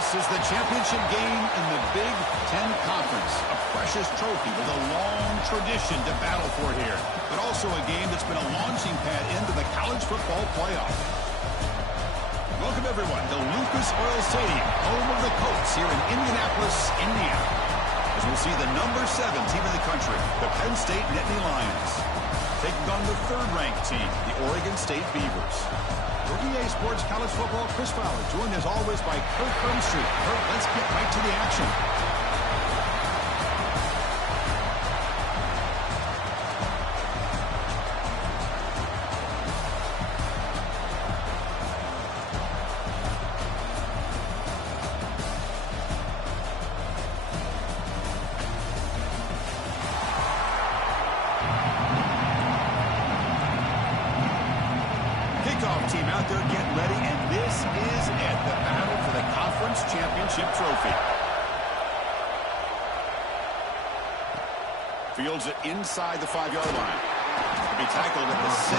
This is the championship game in the Big Ten Conference. A precious trophy with a long tradition to battle for here. But also a game that's been a launching pad into the college football playoff. Welcome, everyone, to Lucas Oil Stadium, home of the Colts here in Indianapolis, Indiana. As we'll see the number 7 team in the country, the Penn State Nittany Lions, taking on the third-ranked team, the Oregon State Beavers. For EA Sports College Football, Chris Fowler, joined as always by Kirk Hermstreet. Kirk, let's get right to the action. Team out there getting ready, and this is it, the battle for the conference championship trophy. Fields it inside the 5-yard line. To be tackled at the 17.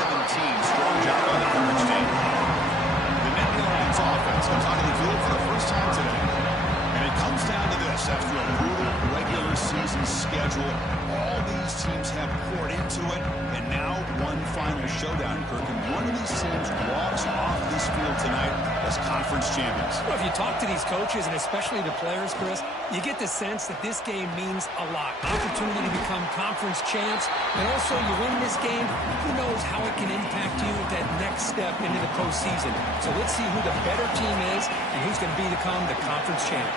Strong job by the coverage team. The Nittany Lions offense comes onto the field for the first time today. And it comes down to this. After a brutal regular season schedule, all these teams have poured into it, and now one final showdown, Kirk, and one of these teams walks off this field tonight as conference champions. Well, if you talk to these coaches, and especially the players, Chris, you get the sense that this game means a lot. Opportunity to become conference champs, and also you win this game, who knows how it can impact you at that next step into the postseason. So let's see who the better team is and who's going to become the conference champ.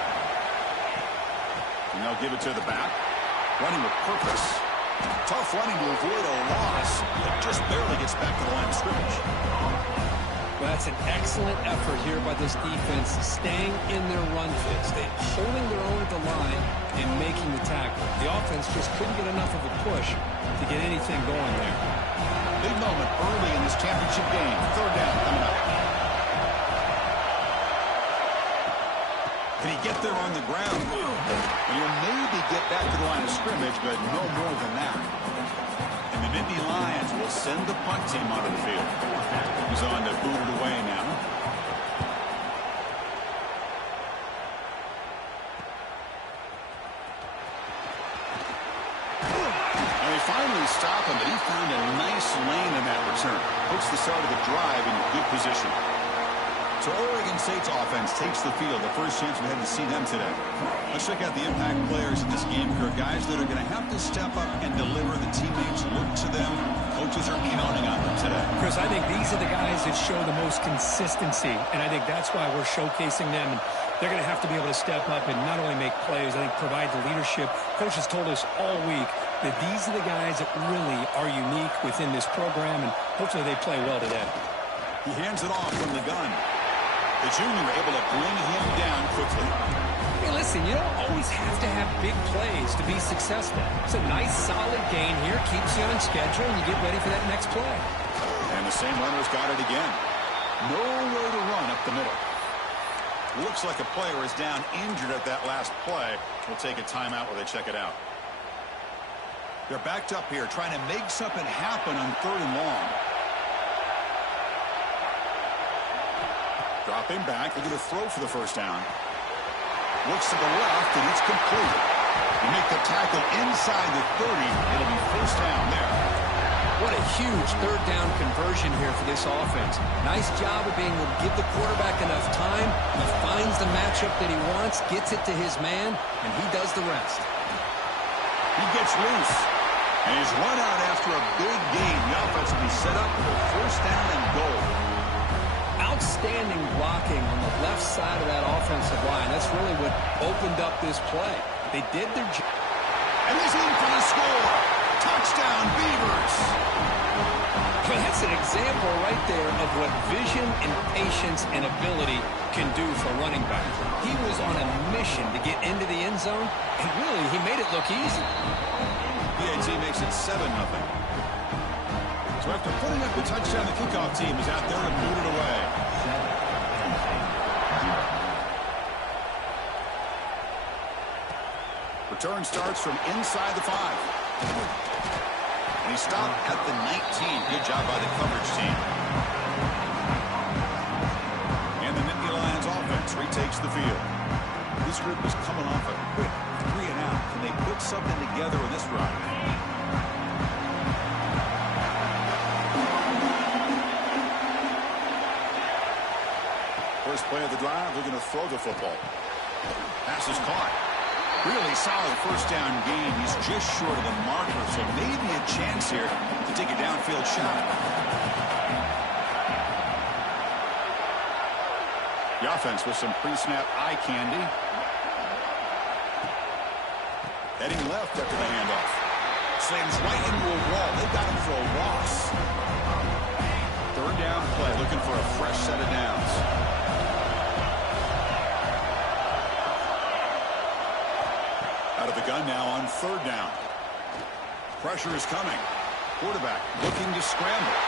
And they'll give it to the back. Running with purpose. Tough running to avoid a loss. It just barely gets back to the line of scrimmage. Well, that's an excellent effort here by this defense, staying in their run fits. They're holding their own at the line and making the tackle. The offense just couldn't get enough of a push to get anything going there. Big moment early in this championship game. Third down coming up. Can he get there on the ground? And he'll maybe get back to the line of scrimmage, but no more than that. And the Nittany Lions will send the punt team onto the field. He's on to boot it away now. And they finally stop him, but he found a nice lane in that return. Puts the start of the drive in good position. So Oregon State's offense takes the field. The first chance we had to see them today. Let's check out the impact players in this game, Kirk. Guys that are going to have to step up and deliver. The teammates look to them. Coaches are counting on them today. Chris, I think these are the guys that show the most consistency, and I think that's why we're showcasing them. And they're going to have to be able to step up and not only make plays, I think provide the leadership. Coach has told us all week that these are the guys that really are unique within this program, and hopefully they play well today. He hands it off from the gun. The junior able to bring him down quickly. Hey, listen, you don't always have to have big plays to be successful. It's a nice, solid gain here. Keeps you on schedule, and you get ready for that next play. And the same runner's got it again. Nowhere to run up the middle. Looks like a player is down injured at that last play. We'll take a timeout while they check it out. They're backed up here, trying to make something happen on 3rd and long. Dropping back, they're going to throw for the first down. Looks to the left, and it's complete. You make the tackle inside the 30. It'll be first down there. What a huge 3rd down conversion here for this offense. Nice job of being able to give the quarterback enough time. He finds the matchup that he wants, gets it to his man, and he does the rest. He gets loose, and he's run out after a big gain. The offense will be set up for first down and goal. Outstanding blocking on the left side of that offensive line. That's really what opened up this play. They did their job. And he's in for the score. Touchdown, Beavers. Well, that's an example right there of what vision and patience and ability can do for a running back. He was on a mission to get into the end zone, and really, he made it look easy. BIG makes it 7-0. So after putting up the touchdown, the kickoff team is out there and boot it away. Return starts from inside the 5. And he stopped at the 19. Good job by the coverage team. And the Nittany Lions offense retakes the field. This group is coming off a quick 3-and-out. Can they put something together with this run? First play of the drive, they're going to throw the football. Pass is caught. Really solid first down gain. He's just short of the marker, so maybe a chance here to take a downfield shot. The offense with some pre-snap eye candy. Heading left after the handoff. Slams right into a wall. They've got him for a loss. Third down play, looking for a fresh set of downs. Out of the gun now on third down. Pressure is coming. Quarterback looking to scramble.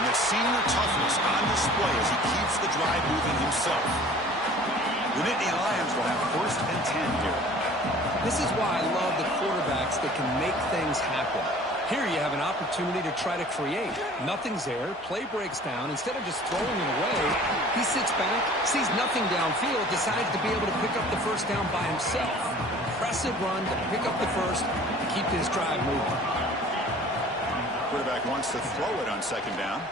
And the senior toughness on display as he keeps the drive moving himself. The Nittany Lions will have first and 10 here. This is why I love the quarterbacks that can make things happen. Here you have an opportunity to try to create. Nothing's there. Play breaks down. Instead of just throwing it away, he sits back, sees nothing downfield, decides to be able to pick up the first down by himself. Impressive run to pick up the first to keep this drive moving. Quarterback wants to throw it on second down.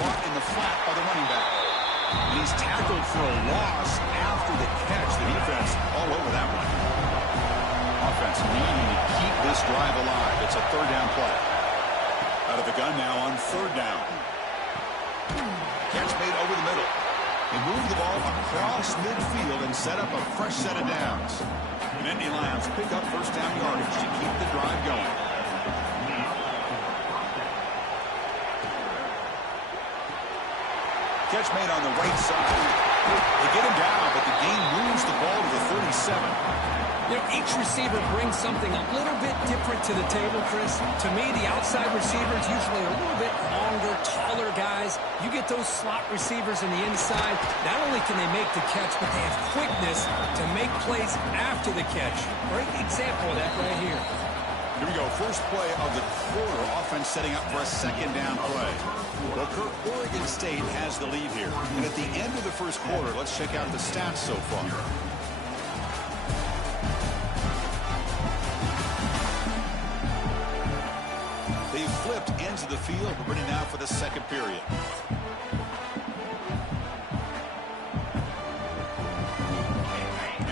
Caught in the flat by the running back. And he's tackled for a loss after the catch. The defense all over that one. Offense needing to keep this drive alive. It's a third down play. Out of the gun now on third down. Catch made over the middle. They move the ball across midfield and set up a fresh set of downs. The Nittany Lions pick up first down yardage to keep the drive going. Catch made on the right side. They get him down, but the game moves the ball to the 37. You know, each receiver brings something a little bit different to the table, Chris. To me, the outside receivers usually a little bit longer, taller guys. You get those slot receivers in the inside. Not only can they make the catch, but they have quickness to make plays after the catch. Great example of that right here. Here we go. First play of the quarter. Offense setting up for a second down play. Well, Kirk, Oregon State has the lead here. And at the end of the first quarter, let's check out the stats so far. They've flipped ends of the field. We're ready now for the second period.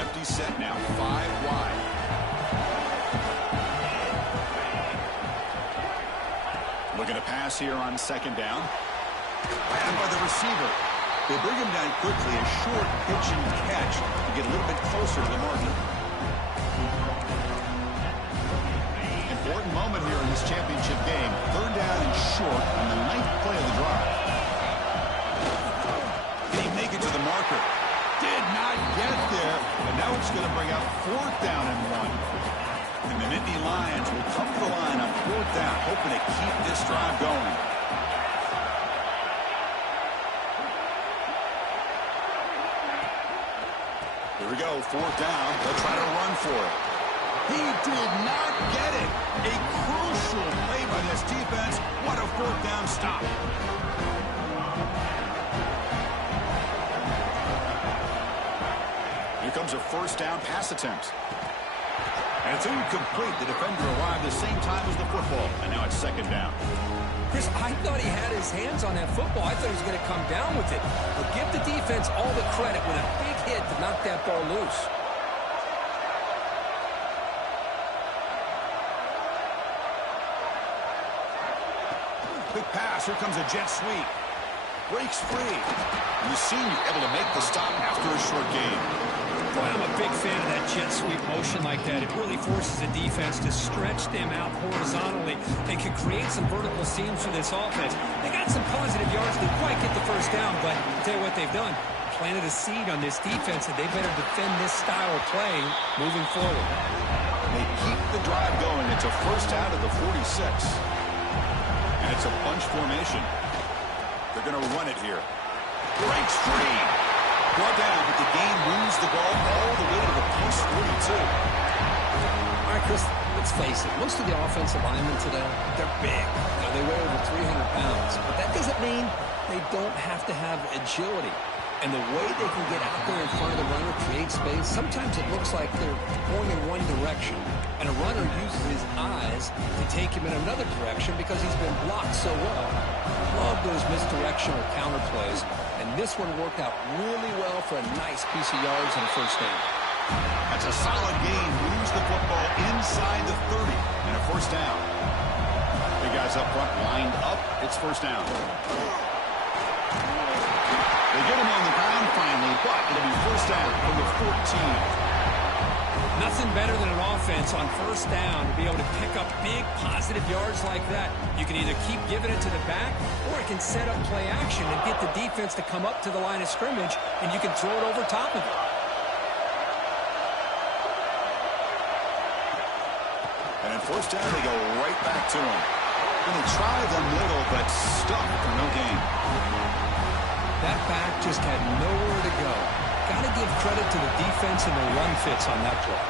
Empty set now. 5 wide. Looking to pass here on second down. Grabbed by the receiver. They bring him down quickly. A short pitch and catch to get a little bit closer to the marker. Important moment here in this championship game. Third down and short on the 9th play of the drive. Did he make it to the marker? Did not get there. And now it's going to bring up fourth down and 1. And the Nittany Lions will come to the line on fourth down, hoping to keep this drive going. Here we go, fourth down. They'll try to run for it. He did not get it. A crucial play by this defense. What a fourth down stop. Here comes a first down pass attempt. And it's incomplete. The defender arrived the same time as the football. And now it's second down. Chris, I thought he had his hands on that football. I thought he was going to come down with it. But give the defense all the credit with a big hit to knock that ball loose. Quick pass. Here comes a jet sweep. Breaks free. And the senior able to make the stop after a short gain. Boy, I'm a big fan of that jet sweep motion like that. It really forces the defense to stretch them out horizontally and can create some vertical seams for this offense. They got some positive yards. Didn't quite get the first down, but I'll tell you what they've done. Planted a seed on this defense, and they better defend this style of play moving forward. They keep the drive going. It's a first out of the 46. And it's a bunch formation. They're going to run it here. Breaks free. Brought down, but the game moves the ball all the way to the post 42. All right, Chris, let's face it. Most of the offensive linemen today, they're big. You know, they weigh over 300 pounds. But that doesn't mean they don't have to have agility. And the way they can get out there in front of the runner, create space, sometimes it looks like they're going in one direction, and a runner uses his eyes to take him in another direction because he's been blocked so well. Love those misdirection or counter plays, and this one worked out really well for a nice piece of yards and a first down. That's a solid gain. Moves the football inside the 30 and a first down. Big guys up front lined up. It's first down. They get him on the ground finally, but it'll be first down from the 14. Nothing better than an offense on first down to be able to pick up big positive yards like that. You can either keep giving it to the back, or it can set up play action and get the defense to come up to the line of scrimmage, and you can throw it over top of it. And in first down, they go right back to him. And they try the middle, but stuck for no gain. That back just had nowhere to go. Got to give credit to the defense and their run fits on that play.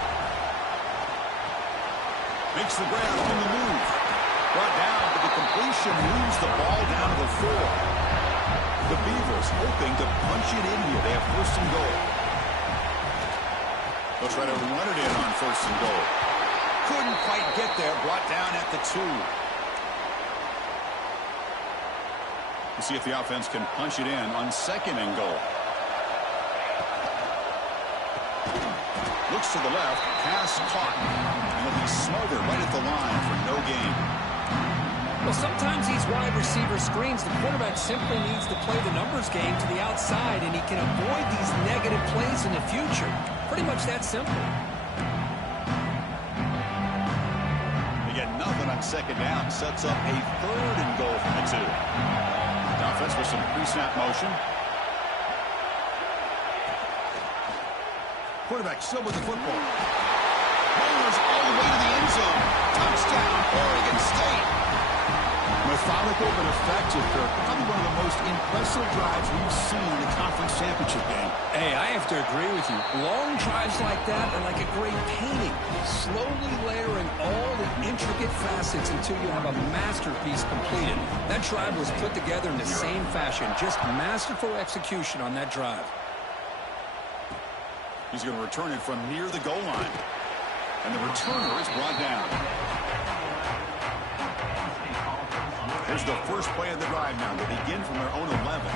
Makes the grab on the move. Brought down, but the completion moves the ball down to the 4. The Beavers hoping to punch it in here. They have first and goal. They'll try to run it in on first and goal. Couldn't quite get there. Brought down at the 2. We'll see if the offense can punch it in on second and goal. Looks to the left. Pass caught. And it'll be smothered right at the line for no gain. Well, sometimes these wide receiver screens, the quarterback simply needs to play the numbers game to the outside, and he can avoid these negative plays in the future. Pretty much that simple. They get nothing on second down. Sets up a third and goal from the 2. The offense with some pre-snap motion. Quarterback still with the football. Rollers all the way to the end zone. Touchdown, Oregon State. Methodical but effective, Kirk. Probably one of the most impressive drives we've seen in the conference championship game. Hey, I have to agree with you. Long drives like that are like a great painting. Slowly layering all the intricate facets until you have a masterpiece completed. That drive was put together in the same fashion. Just masterful execution on that drive. He's going to return it from near the goal line. And the returner is brought down. Here's the first play of the drive now. They begin from their own 11.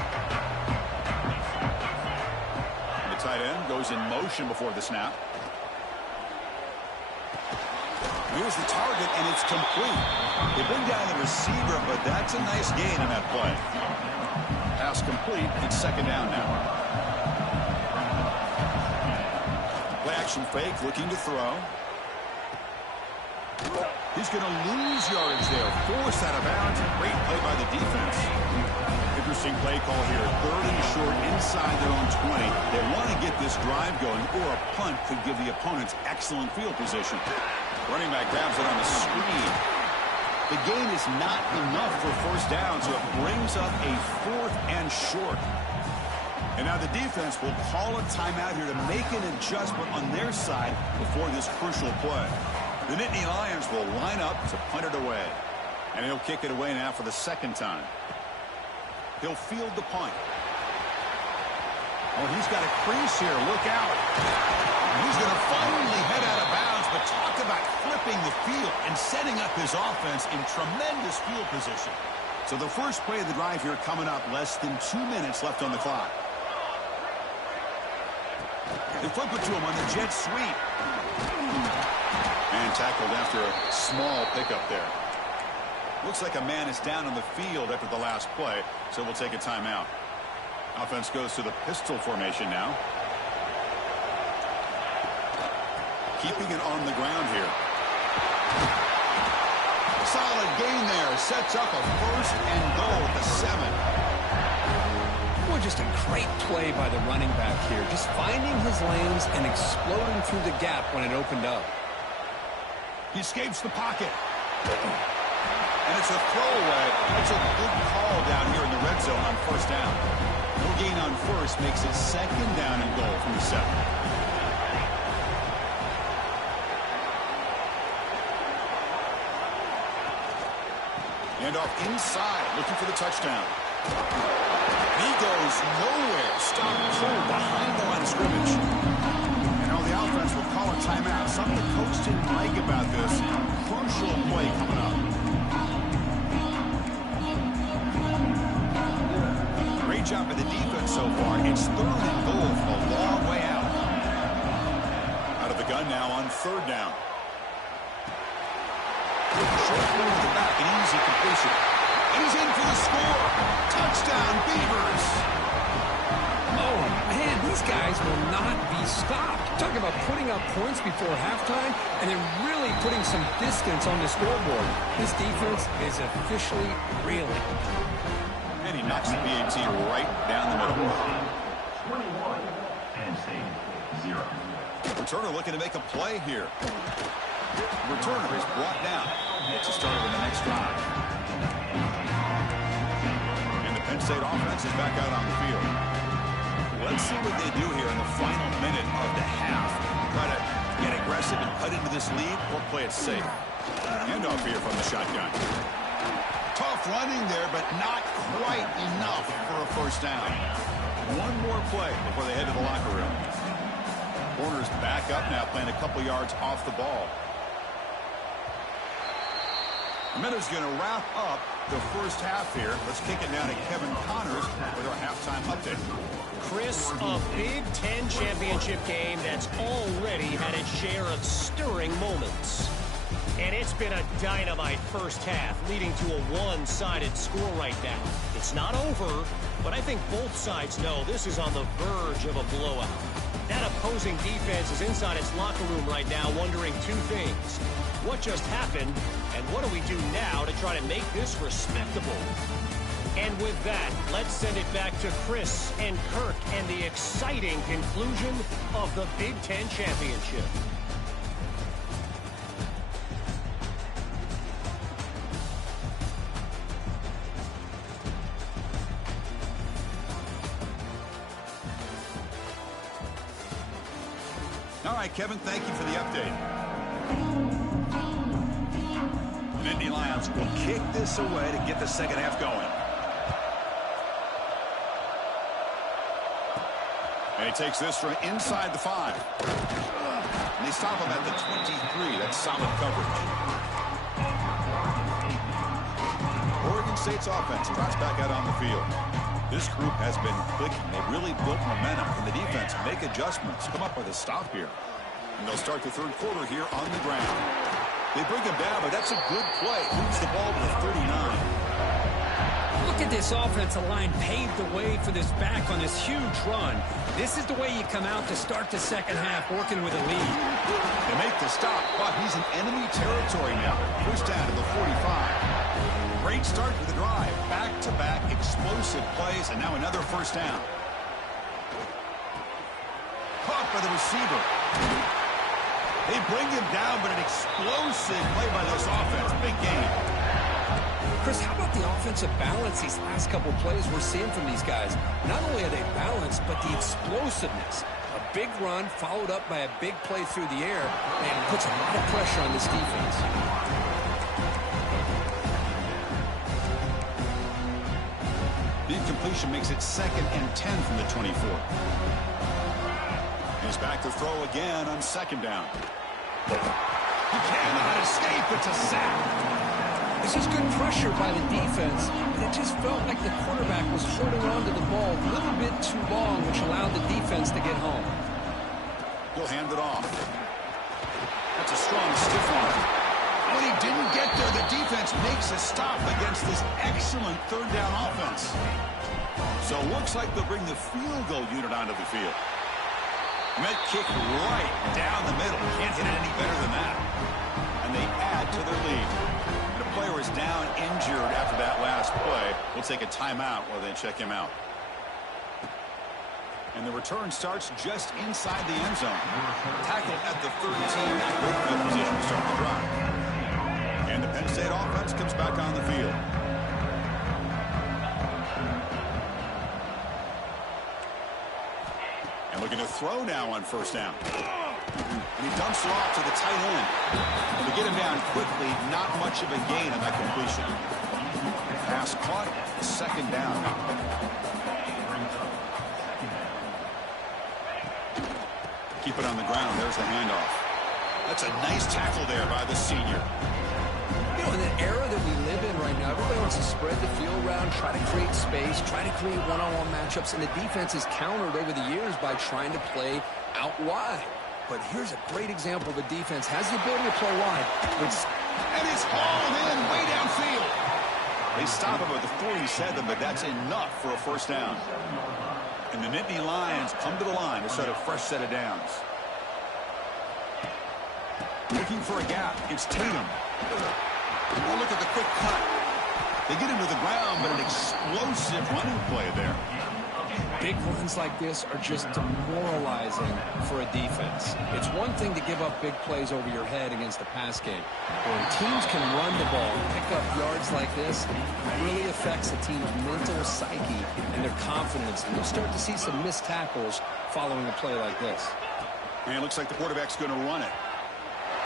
The tight end goes in motion before the snap. Here's the target, and it's complete. They bring down the receiver, but that's a nice gain on that play. Pass complete. It's second down now. Play action fake, looking to throw. He's going to lose yardage there. Forced out of bounds. Great play by the defense. Interesting play call here. Third and short inside their own 20. They want to get this drive going, or a punt could give the opponents excellent field position. Running back grabs it on the screen. The gain is not enough for first down, so it brings up a fourth and short. And now the defense will call a timeout here to make an adjustment on their side before this crucial play. The Nittany Lions will line up to punt it away. And he'll kick it away now for the second time. He'll field the punt. Oh, he's got a crease here. Look out. He's going to finally head out of bounds, but talk about flipping the field and setting up his offense in tremendous field position. So the first play of the drive here coming up, less than 2 minutes left on the clock. They flip it to him on the jet sweep. And tackled after a small pickup there. Looks like a man is down on the field after the last play, so we'll take a timeout. Offense goes to the pistol formation now. Keeping it on the ground here. Solid gain there. Sets up a first and goal at the 7. Boy, just a great play by the running back here. Just finding his lanes and exploding through the gap when it opened up. He escapes the pocket. And it's a throwaway. It's a good call down here in the red zone on first down. No gain on first makes it second down and goal from the 7. Hand off inside, looking for the touchdown. He goes nowhere. Stop cold behind the line of scrimmage. And now the offense will call a timeout. Something the coach didn't like about this. Crucial play coming up. Great job by the defense so far. It's 3rd and goal from a long way out. Out of the gun now on 3rd down. Short throw to the back, an easy completion. And he's in for the score. Touchdown, Beavers. Oh, man, these guys will not be stopped. Talking about putting up points before halftime and then really putting some distance on the scoreboard. This defense is officially reeling. And he knocks the BAT right down the middle. 21, Penn State, 0. Returner looking to make a play here. Returner is brought down. It's a start of the next drive. And the Penn State offense is back out on the field. Let's see what they do here in the final minute of the half. Try to get aggressive and cut into this lead or play it safe. Handoff here from the shotgun. Tough running there, but not quite enough for a first down. One more play before they head to the locker room. Corner's back up now, playing a couple yards off the ball. Miller's going to wrap up the first half here. Let's kick it down to Kevin Connors with our halftime update. Chris, a Big Ten championship game that's already had its share of stirring moments. And it's been a dynamite first half, leading to a one-sided score right now. It's not over, but I think both sides know this is on the verge of a blowout. That opposing defense is inside its locker room right now wondering 2 things. What just happened, and what do we do now to try to make this respectable? And with that, let's send it back to Chris and Kirk and the exciting conclusion of the Big Ten championship. All right, Kevin, thank you for the update. The Nittany Lions will kick this away to get the second half going. And he takes this from inside the 5. And they stop him at the 23. That's solid coverage. Oregon State's offense drops back out on the field. This group has been clicking. They've really built momentum. And the defense make adjustments. Come up with a stop here. And they'll start the third quarter here on the ground. They bring him down, but that's a good play. Moves the ball to the 39. Look at this offensive line paved the way for this back on this huge run. This is the way you come out to start the second half, working with a lead. They make the stop, but he's in enemy territory now. Pushed down to the 45. Great start to the drive. Back-to-back explosive plays, and now another first down. Caught by the receiver. They bring him down, but an explosive play by this offense. Big game. Chris, how about the offensive balance these last couple plays we're seeing from these guys? Not only are they balanced, but the explosiveness. A big run followed up by a big play through the air, and it puts a lot of pressure on this defense. The incompletion makes it 2nd and 10 from the 24. He's back to throw again on 2nd down. He cannot escape. It's a sack. This is good pressure by the defense, but it just felt like the quarterback was holding on to the ball a little bit too long, which allowed the defense to get home. He'll hand it off. That's a strong stiff arm. When he didn't get there, the defense makes a stop against this excellent 3rd down offense. So it looks like they'll bring the field goal unit onto the field. Met kick right down the middle. Can't hit it any better than that. And they add to their lead. And the player is down injured after that last play. We'll take a timeout while they check him out. And the return starts just inside the end zone. Tackled at the 13. Great field position to start the drive. And the Penn State offense comes back on the field. And looking to throw now on 1st down. And he dumps it off to the tight end. And to get him down quickly, not much of a gain on that completion. Pass caught. Second down. Keep it on the ground. There's the handoff. That's a nice tackle there by the senior. You know, in the era that we live in right now, everybody wants to spread the field around, try to create space, try to create one-on-one matchups, and the defense is countered over the years by trying to play out wide. But here's a great example. The defense has the ability to play wide. And it's hauled in way downfield. They stop him at the 47, but that's enough for a first down. And the Nittany Lions come to the line to set a fresh set of downs. Looking for a gap. It's Tatum. Oh, look at the quick cut. They get him to the ground, but an explosive running play there. Big runs like this are just demoralizing for a defense. It's one thing to give up big plays over your head against the pass game. But when teams can run the ball and pick up yards like this, it really affects the team's mental psyche and their confidence. And you'll start to see some missed tackles following a play like this. And it looks like the quarterback's going to run it.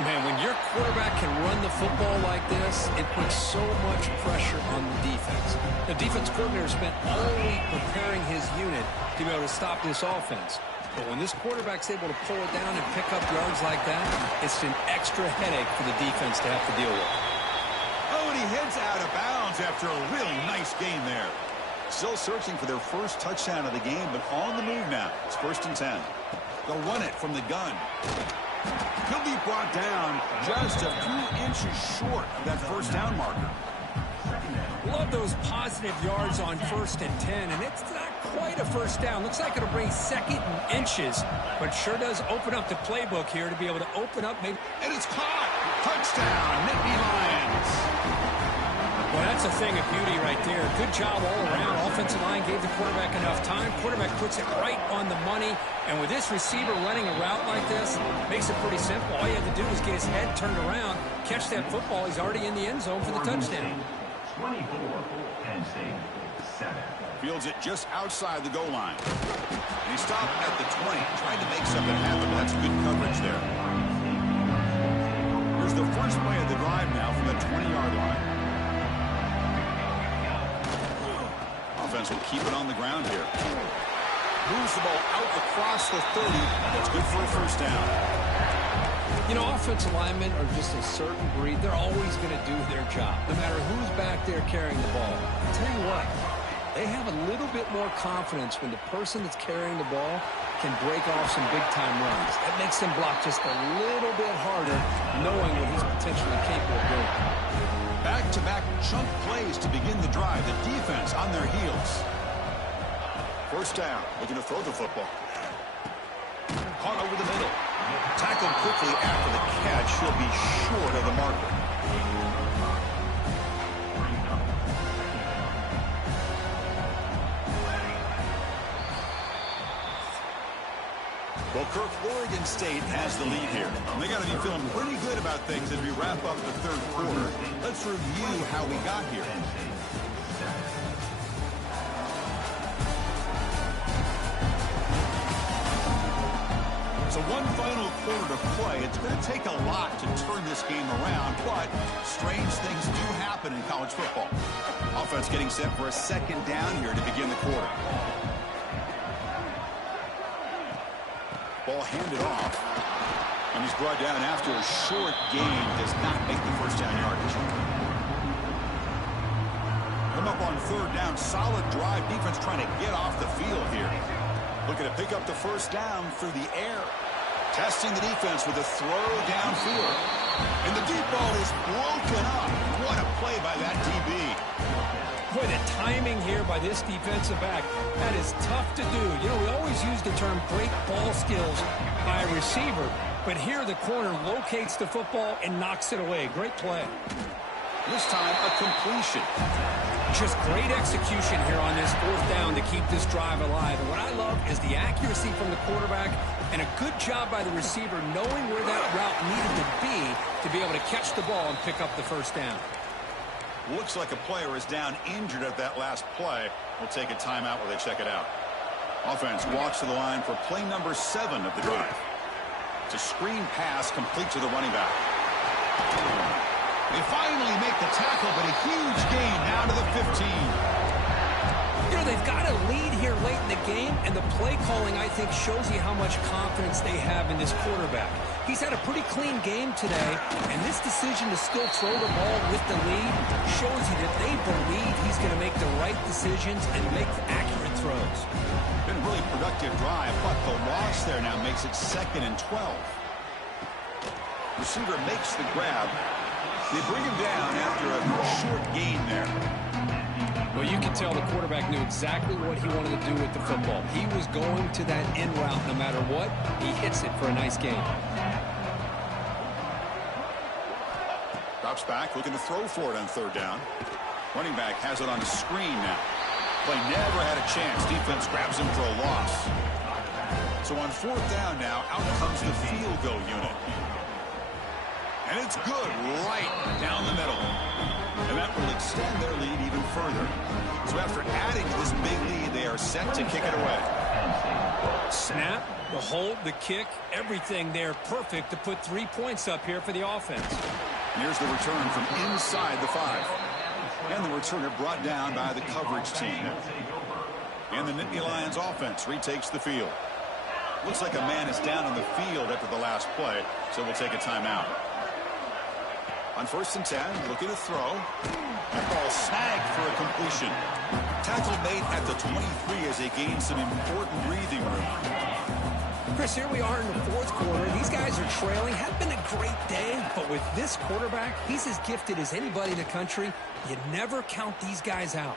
Man, when your quarterback can run the football like this, it puts so much pressure on the defense. The defense coordinator spent all week preparing his unit to be able to stop this offense. But when this quarterback's able to pull it down and pick up yards like that, it's an extra headache for the defense to have to deal with. Oh, and he heads out of bounds after a really nice game there. Still searching for their first touchdown of the game, but on the move now. It's 1st and 10. They'll run it from the gun. He'll be brought down just a few inches short of that first down marker. Love those positive yards on 1st and 10, and it's not quite a first down. Looks like it'll bring 2nd and inches, but sure does open up the playbook here to be able to open up maybe. And it's caught. Touchdown, Nittany Lions. Well, that's a thing of beauty right there. Good job all around. Offensive line gave the quarterback enough time. Quarterback puts it right on the money. And with this receiver running a route like this, makes it pretty simple. All you have to do is get his head turned around, catch that football. He's already in the end zone for the touchdown. 24, Penn State, 7. Fields it just outside the goal line. And he stopped at the 20, trying to make something happen. That's good coverage there. Here's the first play of the drive now from the 20-yard line. Offense will keep it on the ground here. Moves the ball out across the 30. That's good for a first down. You know, offensive linemen are just a certain breed. They're always going to do their job, no matter who's back there carrying the ball. I'll tell you what, they have a little bit more confidence when the person that's carrying the ball can break off some big-time runs. That makes them block just a little bit harder, knowing what he's potentially capable of doing. Back-to-back chunk plays to begin the drive. The defense on their heels. First down, looking to throw the football. Caught over the middle. Tackled quickly after the catch. He'll be short of the marker. Well, Kirk, Oregon State has the lead here. And they got to be feeling pretty good about things as we wrap up the third quarter. Let's review how we got here. So one final quarter to play. It's going to take a lot to turn this game around, but strange things do happen in college football. Offense getting set for a second down here to begin the quarter. Ball handed off. And he's brought down after a short gain. Does not make the first down yardage. Come up on third down. Solid drive. Defense trying to get off the field here. Looking to pick up the first down through the air. Testing the defense with a throw downfield. And the deep ball is broken up. What a play by that DB. Boy, the timing here by this defensive back, that is tough to do. You know, we always use the term great ball skills by a receiver, but here the corner locates the football and knocks it away. Great play. This time, a completion. Just great execution here on this fourth down to keep this drive alive. And what I love is the accuracy from the quarterback and a good job by the receiver knowing where that route needed to be able to catch the ball and pick up the first down. Looks like a player is down injured at that last play. We'll take a timeout while they check it out. Offense walks to the line for play number 7 of the drive. It's a screen pass complete to the running back. They finally make the tackle, but a huge gain down to the 15. You know, they've got a lead here late in the game, and the play calling, I think, shows you how much confidence they have in this quarterback. He's had a pretty clean game today, and this decision to still throw the ball with the lead shows you that they believe he's going to make the right decisions and make accurate throws. Been a really productive drive, but the loss there now makes it 2nd and 12. Receiver makes the grab. They bring him down after a short gain there. Well, you can tell the quarterback knew exactly what he wanted to do with the football. He was going to that in route no matter what. He hits it for a nice gain. Drops back, looking to throw for it on 3rd down. Running back has it on a screen now. Play never had a chance. Defense grabs him for a loss. So on 4th down now, out comes the field goal unit. And it's good right down the middle. And that will extend their lead even further. So after adding to this big lead, they are set to kick it away. Snap, the hold, the kick, everything there perfect to put 3 points up here for the offense. And here's the return from inside the 5. And the returner brought down by the coverage team. And the Nittany Lions offense retakes the field. Looks like a man is down on the field after the last play, so we'll take a timeout. On 1st and 10, looking to throw. That ball snagged for a completion. Tackle made at the 23 as they gain some important breathing room. Chris, here we are in the 4th quarter. These guys are trailing. Had been a great day, but with this quarterback, he's as gifted as anybody in the country. You never count these guys out.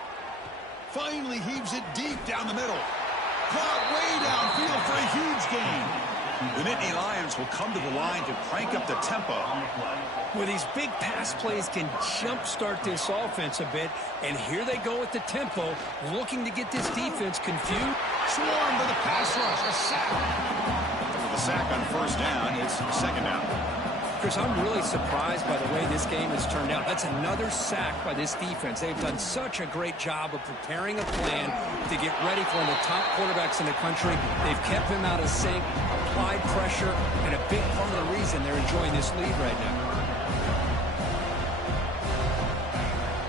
Finally heaves it deep down the middle. Caught way downfield for a huge gain. The Nittany Lions will come to the line to crank up the tempo. Well, these big pass plays can jumpstart this offense a bit, and here they go with the tempo, looking to get this defense confused. Swarm to the pass rush, a sack. With the sack on 1st down, it's 2nd down. Chris, I'm really surprised by the way this game has turned out. That's another sack by this defense. They've done such a great job of preparing a plan to get ready for one of the top quarterbacks in the country. They've kept him out of sync, applied pressure, and a big part of the reason they're enjoying this lead right now.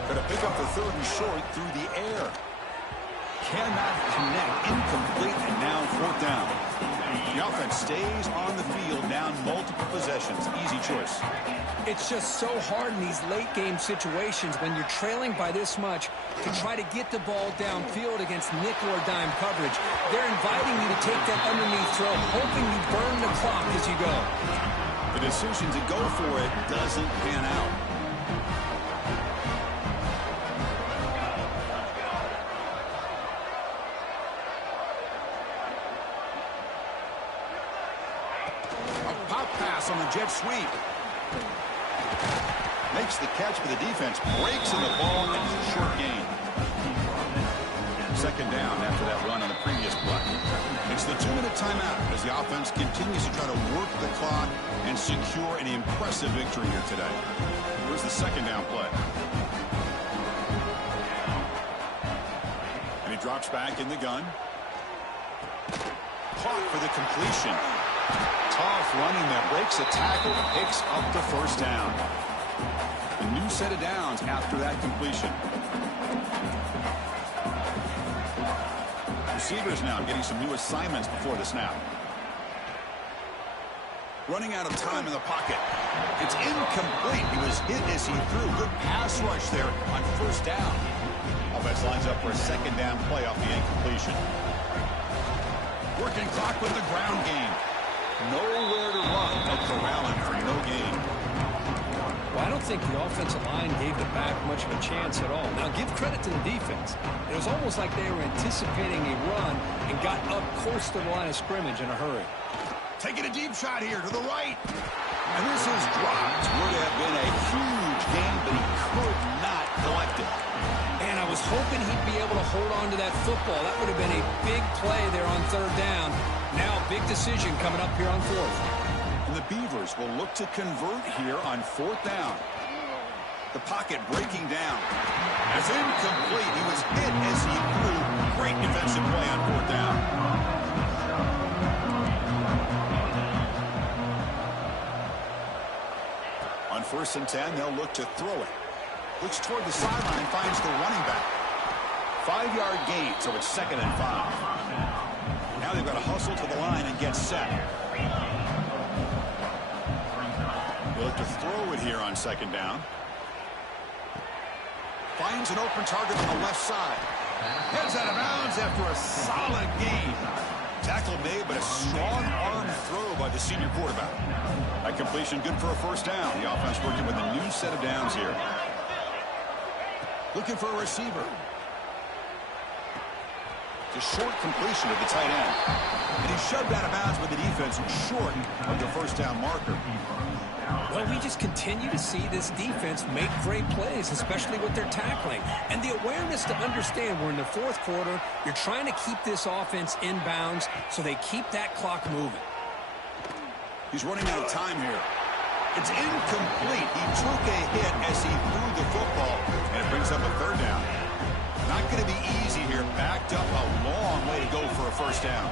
Going to pick up the 3rd and short through the air. Cannot connect, incomplete, and now 4th down. The offense stays on the field, down multiple possessions. Easy choice. It's just so hard in these late game situations when you're trailing by this much to try to get the ball downfield against nickel or dime coverage. They're inviting you to take that underneath throw, hoping you burn the clock as you go. The decision to go for it doesn't pan out. On the jet sweep. Makes the catch for the defense. Breaks in the ball and it's a short gain. 2nd down after that run on the previous play. It's the 2-minute timeout as the offense continues to try to work the clock and secure an impressive victory here today. Here's the 2nd down play. And he drops back in the gun. Caught for the completion. Tough running that breaks a tackle, picks up the 1st down. A new set of downs after that completion. Receivers now getting some new assignments before the snap. Running out of time in the pocket. It's incomplete. He was hit as he threw. Good pass rush there on 1st down. Offense lines up for a 2nd down play off the incompletion. Working clock with the ground game. Nowhere to run, but corralling for no gain. Well, I don't think the offensive line gave the back much of a chance at all. Now, give credit to the defense. It was almost like they were anticipating a run and got up close to the line of scrimmage in a hurry. Taking a deep shot here to the right. And this is dropped. Would have been a huge gain, but he could not collect it. And I was hoping he'd be able to hold on to that football. That would have been a big play there on 3rd down. Now a big decision coming up here on 4th. And the Beavers will look to convert here on 4th down. The pocket breaking down. That's incomplete. He was hit as he threw. Great defensive play on 4th down. On 1st and 10, they'll look to throw it. Looks toward the sideline, finds the running back. 5-yard gain, so it's 2nd and 5. Now they've got to hustle to the line and get set. They'll look to throw it here on 2nd down. Finds an open target on the left side. Heads out of bounds after a solid gain. Tackle made, but a strong arm throw by the senior quarterback. That completion good for a 1st down. The offense working with a new set of downs here. Looking for a receiver. It's a short completion at the tight end. And he's shoved out of bounds with the defense short of the 1st down marker. Well, we just continue to see this defense make great plays, especially with their tackling. And the awareness to understand we're in the 4th quarter, you're trying to keep this offense in bounds so they keep that clock moving. He's running out of time here. It's incomplete. He took a hit as he threw the football, and it brings up a 3rd down. Not going to be easy here. Backed up a long way to go for a 1st down.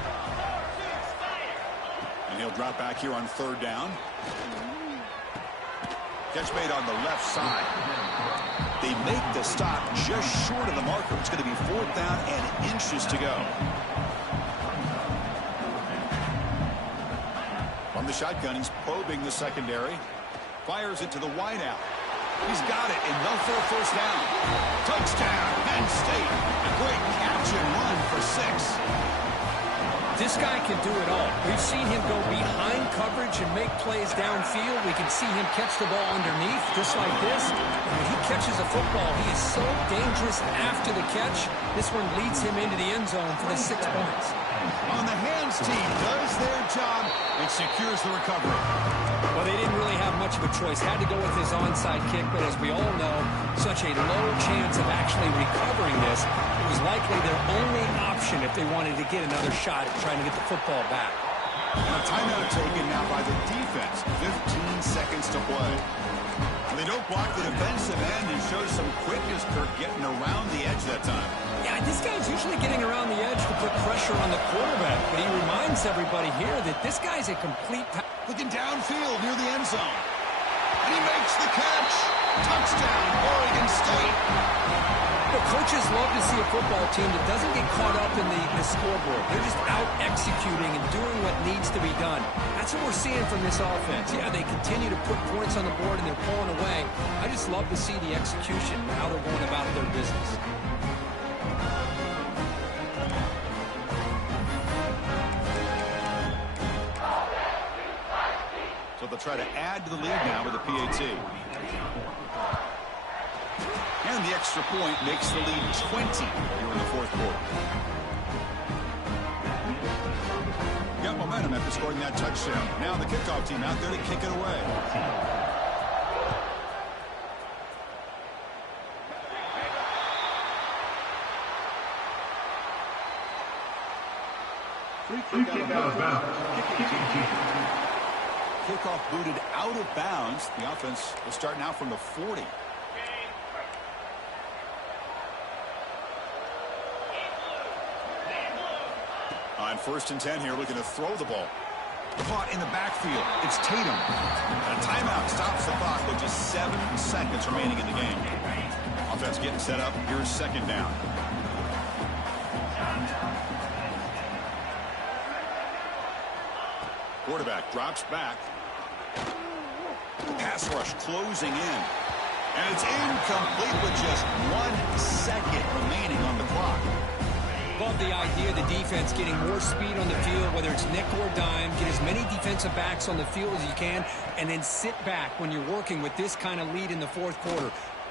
And he'll drop back here on 3rd down. Catch made on the left side. They make the stop just short of the marker. It's going to be 4th down and inches to go. From the shotgun, he's probing the secondary. Fires it to the wideout. He's got it, enough for a 1st down. Touchdown, Penn State. A great catch and run for 6. This guy can do it all. We've seen him go behind coverage and make plays downfield. We can see him catch the ball underneath, just like this. And when he catches a football, he is so dangerous after the catch. This one leads him into the end zone for the 6 points. On the hands team does their job and secures the recovery. Well, they didn't really have much of a choice. Had to go with his onside kick, but as we all know, such a low chance of actually recovering this. It was likely their only option if they wanted to get another shot at trying to get the football back. And a timeout taken now by the defense. 15 seconds to play. And they don't block the defensive end and show some quickness, Kirk, getting around the edge that time. Yeah, this guy's usually getting around the edge to put pressure on the quarterback, but he reminds everybody here that this guy's a complete... Looking downfield near the end zone. And he makes the catch. Touchdown, Oregon State. Well, coaches love to see a football team that doesn't get caught up in the scoreboard. They're just out executing and doing what needs to be done. That's what we're seeing from this offense. Yeah, they continue to put points on the board and they're pulling away. I just love to see the execution and how they're going about their business. So they'll try to add to the lead now with a PAT. And the extra point makes the lead 20 here in the 4th quarter. Got momentum after scoring that touchdown. Now the kickoff team out there to kick it away. Kickoff booted out of bounds. The offense will start now from the 40. On 1st and 10 here, looking to throw the ball. Caught in the backfield. It's Tatum. A timeout stops the clock with just 7 seconds remaining in the game. Offense getting set up. Here's 2nd down. Quarterback drops back. Pass rush closing in. And it's incomplete with just 1 second remaining on the clock. Love the idea of the defense getting more speed on the field, whether it's nickel or dime, get as many defensive backs on the field as you can, and then sit back when you're working with this kind of lead in the 4th quarter.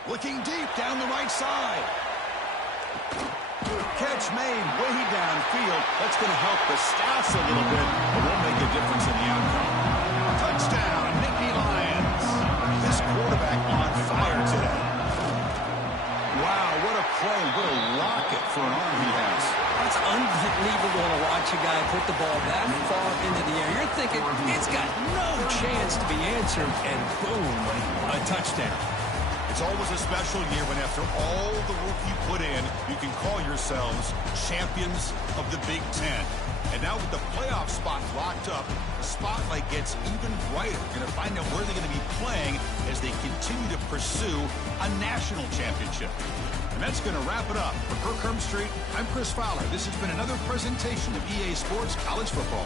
Looking deep down the right side. Catch made way downfield. That's going to help the stats a little bit, but won't make a difference in the outcome. Touchdown, Nittany Lions. This quarterback on fire today. Wow, what a play. What a rocket for an arm he has. It's unbelievable to watch a guy put the ball that far into the air. You're thinking, it's got no chance to be answered, and boom, a touchdown. It's always a special year when after all the work you put in, you can call yourselves champions of the Big Ten. And now with the playoff spot locked up, the spotlight gets even brighter. You're going to find out where they're going to be playing as they continue to pursue a national championship. And that's going to wrap it up. For Kirk Street, I'm Chris Fowler. This has been another presentation of EA Sports College Football.